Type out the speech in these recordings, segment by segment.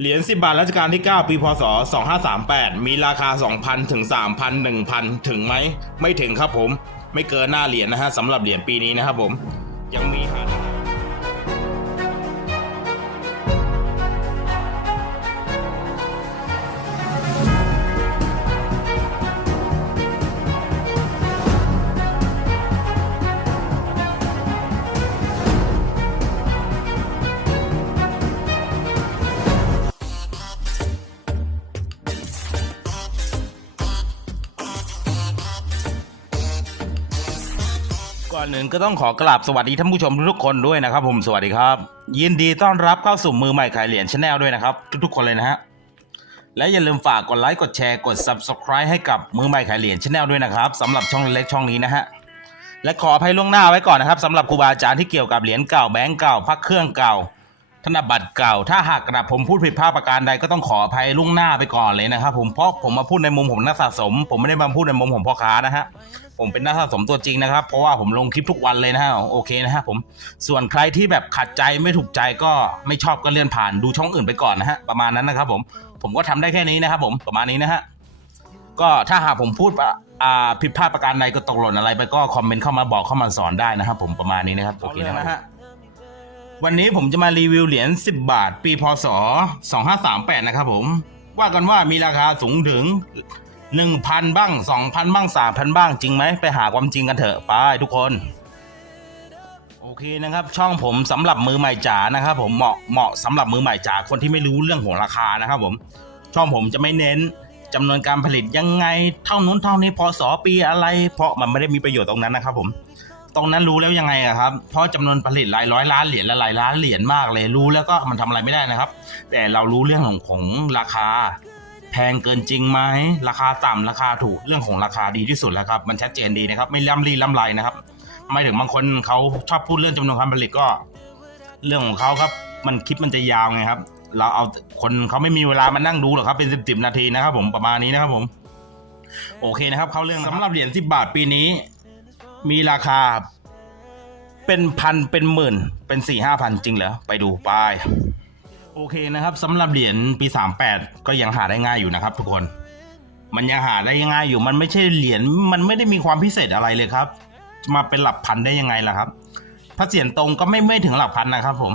เหรียญ10 บาทรัชกาลที่ 9 ปีพศ 2538 มีราคา 2,000 ถึง 3,000 1,000 ถึงไหม ไม่ถึงครับผม ไม่เกินหน้าเหรียญนะฮะสำหรับเหรียญปีนี้นะครับผม ยังมีหา ก่อนหนึ่งก็ต้องขอกราบสวัสดีท่านผู้ชมทุกคนด้วยนะครับ ผมสวัสดีครับ ยินดีต้อนรับเข้าสู่มือใหม่ขายเหรียญชาแนลด้วยนะครับ ทุกๆคนเลยนะฮะและอย่าลืมฝากกดไลค์กดแชร์กด subscribe ให้กับมือใหม่ขายเหรียญชาแนลด้วยนะครับสำหรับช่องเล็กช่องนี้นะฮะและขออภัยล่วงหน้าไว้ก่อนนะครับสำหรับครูบาอาจารย์ที่เกี่ยวกับเหรียญเก่าแบงก์เก่าพักเครื่องเก่า ธนบัตรเก่า ถ้าหากกระผมพูดผิดพลาดประการใดก็ต้องขออภัยล่วงหน้าไปก่อนเลยนะครับผมเพราะผมมาพูดในมุมผมนักสะสม ผมไม่ได้มาพูดในมุมผมพ่อค้านะฮะผมเป็นนักสะสมตัวจริงนะครับ เพราะว่าผมลงคลิปทุกวันเลยนะฮะโอเคนะฮะผมส่วนใครที่แบบขัดใจไม่ถูกใจก็ไม่ชอบก็เลื่อนผ่านดูช่องอื่นไปก่อนนะฮะประมาณนั้นนะครับ ผมผมก็ทำได้แค่นี้นะครับผมประมาณนี้นะฮะก็ถ้าหากผมพูดผิดพลาดประการใดก็ตกหล่นอะไรไปก็คอมเมนต์เข้ามาบอกเข้ามาสอนได้นะครับผมประมาณนี้นะครับโอเคนะฮะ วันนี้ผมจะมารีวิวเหรียญ 10 บาท ปีพศ 2538 นะครับผม ว่ากันว่ามีราคาสูงถึง 1,000 บ้าง 2,000 บ้าง 3,000 บ้างจริงไหม ไปหาความจริงกันเถอะ ไปทุกคน โอเคนะครับ ช่องผมสำหรับมือใหม่จ๋านะครับผมเหมาะเหมาะสำหรับมือใหม่จ๋าคนที่ไม่รู้เรื่องของราคานะครับผม ช่องผมจะไม่เน้นจำนวนการผลิตยังไงเท่านู้นเท่านี้พศปีอะไร เพราะมันไม่ได้มีประโยชน์ตรงนั้นนะครับผม ตรงนั้นรู้แล้วยังไงอะครับ เพราะจำนวนผลิตหลายร้อยล้านเหรียญและหลายล้านเหรียญมากเลยรู้แล้วก็มันทำอะไรไม่ได้นะครับ แต่เรารู้เรื่องของของราคา แพงเกินจริงไหมราคาต่ำราคาถูกเรื่องของราคาดีที่สุดแล้วครับ มันชัดเจนดีนะครับ ไม่ล่ำรีล่ำไรนะครับไม่ถึงบางคนเขาชอบพูดเรื่องจำนวนการผลิตก็ เรื่องของเขาครับมันคลิปมันจะยาวไงครับ เราเอาคนเขาไม่มีเวลามานั่งดูหรอกครับ เป็นสิบสิบนาทีนะครับ ผมประมาณนี้นะครับผม โอเคนะครับ เข้าเรื่องสำหรับเหรียญสิบบาทปีนี้ มีราคา เป็นพันเป็นหมื่น เป็นสี่ห้าพันจริงเหรอ ไปดูไปโอเคนะครับสำหรับเหรียญปีสามแปดก็ยังหาได้ง่ายอยู่นะครับ ทุกคน มันยังหาได้ง่ายอยู่ มันไม่ใช่เหรียญมันไม่ได้มีความพิเศษอะไรเลยครับ มาเป็นหลักพันได้ยังไงล่ะครับถ้าเสียนตรงก็ไม่ไม่ถึงหลักพันนะครับ ผม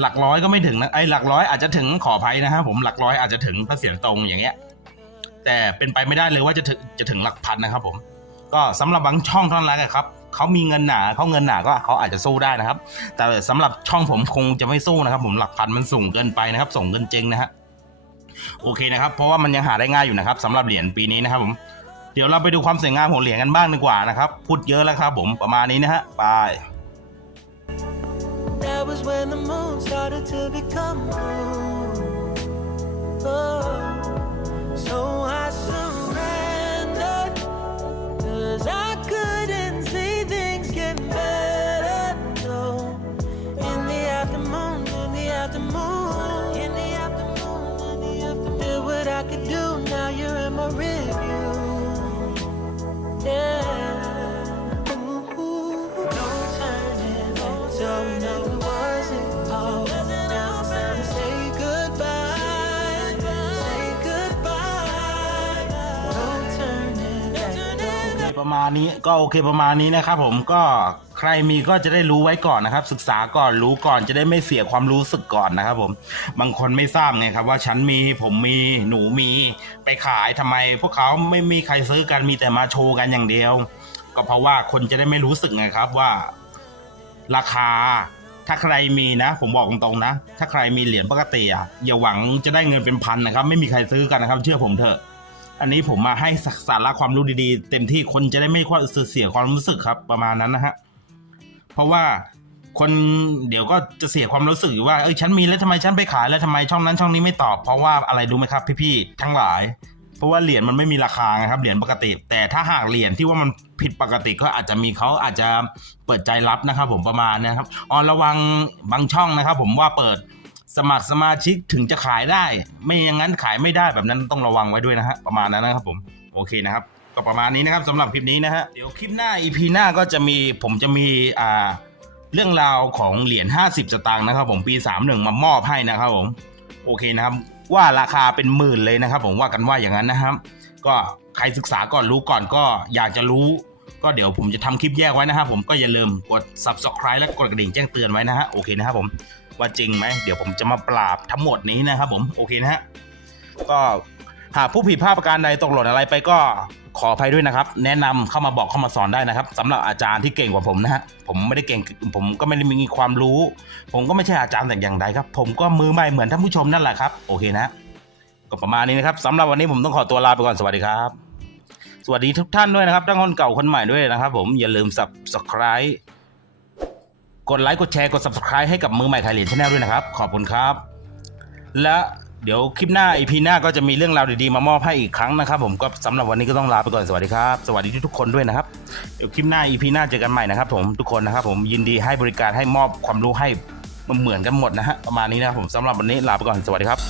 หลักร้อยก็ไม่ถึงนะไอ้หลักร้อยอาจจะถึงขออภัยนะครับผมหลักร้อยอาจจะถึงถ้าเสียนตรงอย่างเงี้ย แต่เป็นไปไม่ได้เลยว่าจะถึงจะถึงหลักพันนะครับ ผม ก็สำหรับบางช่องเท่านั้นแหละครับเขามีเงินหนาเขาเงินหนาก็เขาอาจจะสู้ได้นะครับ แต่สำหรับช่องผมคงจะไม่สู้นะครับ ผมหลักพันมันสูงเกินไปนะครับ ส่งเงินเจงนะฮะโอเคนะครับ เพราะว่ามันยังหาได้ง่ายอยู่นะครับสำหรับเหรียญปีนี้นะครับผมเดี๋ยวเราไปดูความสวยงามของเหรียญกันบ้างดีกว่านะครับ พูดเยอะแล้วครับผมประมาณนี้นะฮะไป That was when the moon started to become blue. Oh, so I surrendered. ประมาณนี้ก็โอเคประมาณนี้นะครับผมก็ใครมีก็จะได้รู้ไว้ก่อนนะครับ ศึกษาก่อนรู้ก่อนจะได้ไม่เสียความรู้สึกก่อนนะครับ ผมบางคนไม่ทราบไงครับ ว่าฉันมีผมมีหนูมีไปขายทำไม พวกเขาไม่มีใครซื้อกันมีแต่มาโชว์กันอย่างเดียว ก็เพราะว่าคนจะได้ไม่รู้สึกไงครับว่า ราคาถ้าใครมีนะ ผมบอกตรงๆนะ ถ้าใครมีเหรียญปกติอะอย่าหวังจะได้เงินเป็นพันนะครับ ไม่มีใครซื้อกันนะครับ เชื่อผมเถอะ อันนี้ผมมาให้สาระความรู้ดีๆ เต็มที่คนจะได้ไม่ค่อยเสียความรู้สึกครับประมาณนั้นนะฮะเพราะว่าคนเดี๋ยวก็จะเสียความรู้สึกอยู่ว่าเอ้ยฉันมีแล้วทำไมฉันไปขายแล้วทำไมช่องนั้นช่องนี้ไม่ตอบเพราะว่าอะไรรู้ไหมครับ พี่ๆทั้งหลาย เพราะว่าเหรียญมันไม่มีราคาไงครับเหรียญปกติ แต่ถ้าหากเหรียญที่ว่ามันผิดปกติก็อาจจะมีเขาอาจจะเปิดใจรับนะครับ ผมประมาณนะครับอ๋อระวังบางช่องนะครับ ผมว่าเปิด สมัครสมาชิกถึงจะขายได้ ไม่อย่างนั้นขายไม่ได้แบบนั้นต้องระวังไว้ด้วยนะฮะประมาณนั้นนะครับผมโอเคนะครับก็ประมาณนี้นะครับสำหรับคลิปนี้นะฮะเดี๋ยวคลิปหน้า EP หน้าก็จะมีผมจะมีอ่าเรื่องราวของเหรียญ50 สตางค์นะครับผมปี 31 มามอบให้นะครับผมโอเคนะครับว่าราคาเป็นหมื่นเลยนะครับ ผมว่ากันว่าอย่างนั้นนะครับ ก็ใครศึกษาก่อนรู้ก่อนก็อยากจะรู้ ก็เดี๋ยวผมจะทำคลิปแยกไว้นะครับผมก็อย่าลืมกด subscribe และกดกระดิ่งแจ้งเตือนไว้นะฮะโอเคนะครับผมว่าจริงไหมเดี๋ยวผมจะมาปราบทั้งหมดนี้นะครับผมโอเคนะฮะก็หากผู้ผิดพลาดประการใดตกหล่นอะไรไปก็ขออภัยด้วยนะครับ แนะนำเข้ามาบอกเข้ามาสอนได้นะครับสำหรับอาจารย์ที่เก่งกว่าผมนะฮะผมไม่ได้เก่งผมก็ไม่ได้มีความรู้ ผมก็ไม่ใช่อาจารย์แต่อย่างใดครับ ผมก็มือใหม่เหมือนท่านผู้ชมนั่นแหละครับ โอเคนะ ก็ประมาณนี้นะครับสำหรับวันนี้ผมต้องขอตัวลาไปก่อนสวัสดีครับ สวัสดีทุกท่านด้วยนะครับ ทั้งคนเก่าคนใหม่ด้วยนะครับ ผมอย่าลืม subscribe กดไลค์กดแชร์กด subscribe ให้กับมือใหม่ขายเหรียญชาแนลด้วยนะครับ ขอบคุณครับ และเดี๋ยวคลิปหน้า EP หน้าก็จะมีเรื่องราวดีๆมามอบให้อีกครั้งนะครับ ผมก็สำหรับวันนี้ก็ต้องลาไปก่อนสวัสดีครับ สวัสดีทุกๆคนด้วยนะครับเดี๋ยวคลิปหน้า EP หน้าเจอกันใหม่นะครับ ผมทุกคนนะครับ ผมยินดีให้บริการให้มอบความรู้ให้มันเหมือนกันหมดนะฮะประมาณนี้นะครับผมสำหรับวันนี้ลาไปก่อนสวัสดีครับ